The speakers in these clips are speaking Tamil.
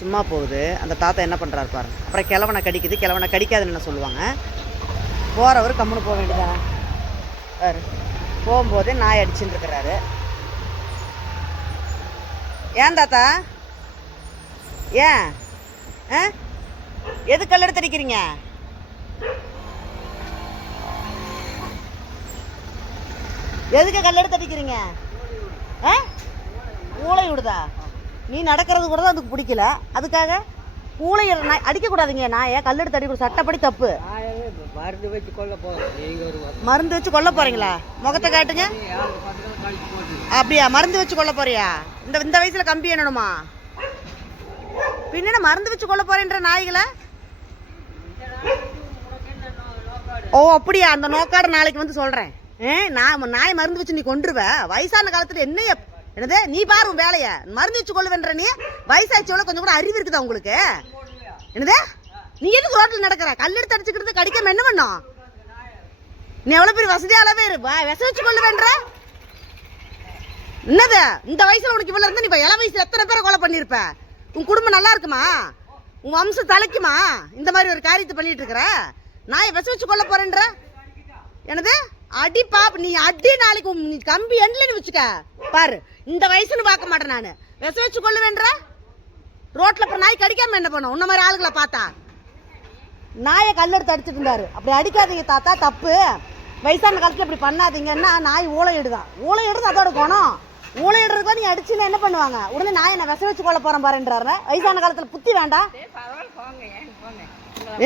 சும்மா போகுது. அந்த தாத்தா என்ன பண்ணுறாரு பாருங்க. அப்புறம் கிழவனை கடிக்குது, கிழவனை கடிக்காதுன்னு என்ன சொல்லுவாங்க. போகிறவர் கம்முன்னு போக வேண்டியதானே. பாரு போகும்போதே நாய் அடிச்சுட்டு இருக்கிறாரு. ஏன் தாத்தா ஏன் எது கல்லெடுத்து அடிக்கிறீங்க? எதுக்கு கல்லெடுத்து அடிக்கிறீங்க? ஊளை விடுதா? நீ நடக்கிறது கூட தான் அதுக்கு பிடிக்கல, அதுக்காக ஊளை நாய் அடிக்கக்கூடாதுங்க. நாயை கல்லெடுத்து அடிக்கூடாது, சட்டப்படி தப்பு. மருந்து வச்சு கொல்ல போறீங்களா? முகத்தை காட்டுங்க. அப்படியா? மருந்து வச்சு கொல்ல போறியா? இந்த வயசுல கம்பி என்னணுமா? பின்ன மருந்து வச்சு கொல்ல போறேன்ற நாய்களை? ஓ அப்படியா? அந்த நோக்காடு நாளைக்கு வந்து சொல்றேன். நான் நாய் மருந்து வச்சு நீ கொண்டுருவ? வயசான காலத்துல என்னது நீ பாரு வேலைய. மருந்து வச்சு கொள்ளுவேன்ற நீ? வயசாச்சவள கொஞ்சம் கூட அறிவு இருக்குதா உங்களுக்கு? என்னது நீ எதுக்கு ரோட்ல நடக்கிற? கல்லெடுத்து அடிச்சுக்கிட்டு கடிக்காம என்ன பண்ணும்? நீ எவ்வளவு பெரிய வசதியாலவே விச வச்சு கொள்ளுவேன்ற? என்னது இந்த வயசுல உனக்கு இவ்வளவு இருந்தா? நீ இள வயசுல எத்தனை பேரை கொலை பண்ணிருப்ப? உன் குடும்பம் நல்லா இருக்குமா? உன் வம்சம் தலைக்குமா? இந்த மாதிரி ஒரு காரியத்தை பண்ணிட்டு இருக்கிற நாயை விச வச்சு கொல்ல போறேன்ற? என்னது அடி பாப்பு நீ அடி. நாளைக்கு நீ கம்பி எண்ணில் வச்சுக்க பாரு. இந்த வயசுன்னு பார்க்க மாட்டேன் நான். விச வச்சு கொள்ளுவேன்ற? ரோட்ல அப்புறம் நாய் கடிக்காம என்ன பண்ணும்? உன்ன மாதிரி ஆளுகளை பார்த்தா நாயை கல்லெடுத்து அடிச்சுட்டு இருந்தாரு. அப்படி அடிக்காதீங்க தாத்தா, தப்பு. வயசான காலத்துல இப்படி பண்ணாதீங்கன்னா நாய் ஊழையிடுதான். ஊழையிடுது அதோட குணம். ஊழையிடுறதுக்கு நீ அடிச்சுன்னா என்ன பண்ணுவாங்க? உடனே நாயை நான் விச வச்சு கொள்ள போறேன் பாருன்றாரு. வயசான காலத்துல புத்தி வேண்டாம்.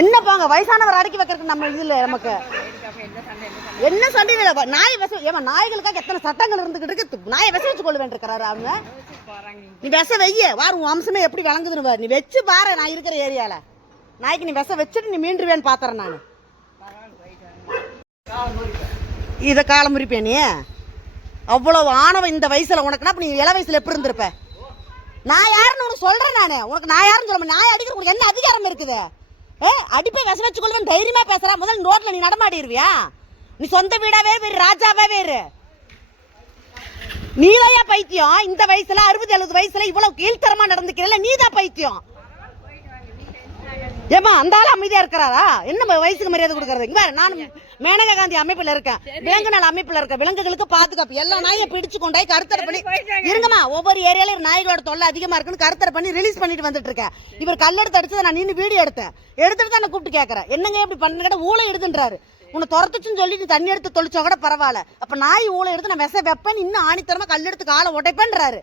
என்ன போங்க, வயசானவர் அடக்கி வைக்கிறதுக்கு நம்ம இதுல நமக்கு என்ன சண்டை? நாய் விச ஏமா நாய்களுக்காக எத்தனை சட்டங்கள் இருந்துகிட்டு இருக்கு. நாயை விச வச்சு கொள்ள வேண்டியிருக்கிறாரு அவங்க. நீ விச வெய்ய வாரு, உன் அம்சமே எப்படி விளங்குதுன்னு பாரு. நீ வச்சு பாரு. நான் இருக்கிற ஏரியால நாய்க்கு நீ விச வச்சுட்டு நீ மீண்டுருவேன்னு பாத்துறேன் நான். இத காலம் முறிப்பேன் நீ? அவ்வளவு ஆணவம் இந்த வயசுல உனக்குன்னா நீ இள வயசுல எப்படி இருந்திருப்ப? நான் யாருன்னு உனக்கு சொல்றேன் நானு. உனக்கு நான் யாருன்னு சொல்ல, நாய் அடிக்கிற உனக்கு என்ன அதிகாரம் இருக்குது? அடிப்பை விச வச்சு கொள்வேன் தைரியமா பேசுறா. முதல்ல ரோட்ல நீ நடமாடிடுவியா? நீ சொந்த வீடாவே வேறு, ராஜாவே வேறு. நீலையா பைத்தியம்? இந்த வயசுல 60-70 வயசுல இவ்வளவு கீழ்த்தரமா நடந்துக்கிறல, நீதான் பைத்தியம். ஏமா அந்த ஆள் அமைதியா இருக்கிறாரா? என்ன வயசுக்கு மரியாதை கொடுக்கறது? இங்க நான் மேனகா காந்தி அமைப்புல இருக்கேன், விலங்கு நல அமைப்புல இருக்கேன். விலங்குகளுக்கு பாதுகாப்பு எல்லா நாயை பிடிச்சு கொண்டாய் கருத்தரை பண்ணி இருங்கம்மா. ஒவ்வொரு ஏரியால நாய்களோட தொல்லை அதிகமா இருக்குன்னு கருத்தரை பண்ணி ரிலீஸ் பண்ணிட்டு வந்துட்டு இருக்கேன். இவர் கல்லெடுத்து அடிச்சதை நான் நின்று வீடியோ எடுத்துட்டு தான் கூப்பிட்டு கேட்கறேன். என்னங்க இப்படி பண்ண கேட்ட ஊழல் எடுத்துன்றாரு. உன்னை துரத்துச்சுன்னு சொல்லி நீ தண்ணி எடுத்து தொளிச்சா கூட பரவாயில்ல. அப்ப நாய் ஊழல் எடுத்து நான் விச வைப்பேன், இன்னும் ஆணித்தரமா கல்லெடுத்து காலை உடைப்பேன்றாரு.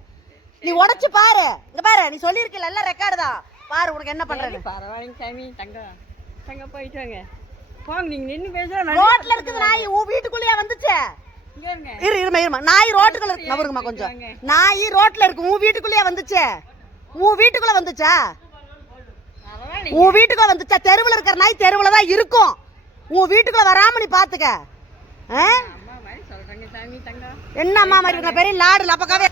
நீ உடைச்சு பாரு. இங்க பாரு, நீ சொல்லியிருக்கல எல்லாம் ரெக்கார்டு தான் பாரு. உனக்கு என்ன பண்றது? பரவாயில்லைங்க சாமி. தங்க போயிட்டு வாங்க. போங்க, நீங்க நின்னு பேசுற. ரோட்ல இருக்குது நாய். உன் வீட்டுக்குள்ளேயே வந்துச்சு. இருமா நாய் ரோட்டுக்குள்ள இருக்கு. நவருங்கம்மா கொஞ்சம். நாய் ரோட்ல இருக்கு. உன் வீட்டுக்குள்ளேயே வந்துச்சு. உன் வீட்டுக்குள்ள வந்துச்சா? உன் வீட்டுக்குள்ள வந்துச்சா? தெருவுல இருக்கிற நாய் தெருவுல தான் இருக்கும். உன் வீட்டுக்குள்ள வராம நீ பாத்துக்க. என்ன அம்மா மாதிரி பெரிய லாடு லப்பக்காவே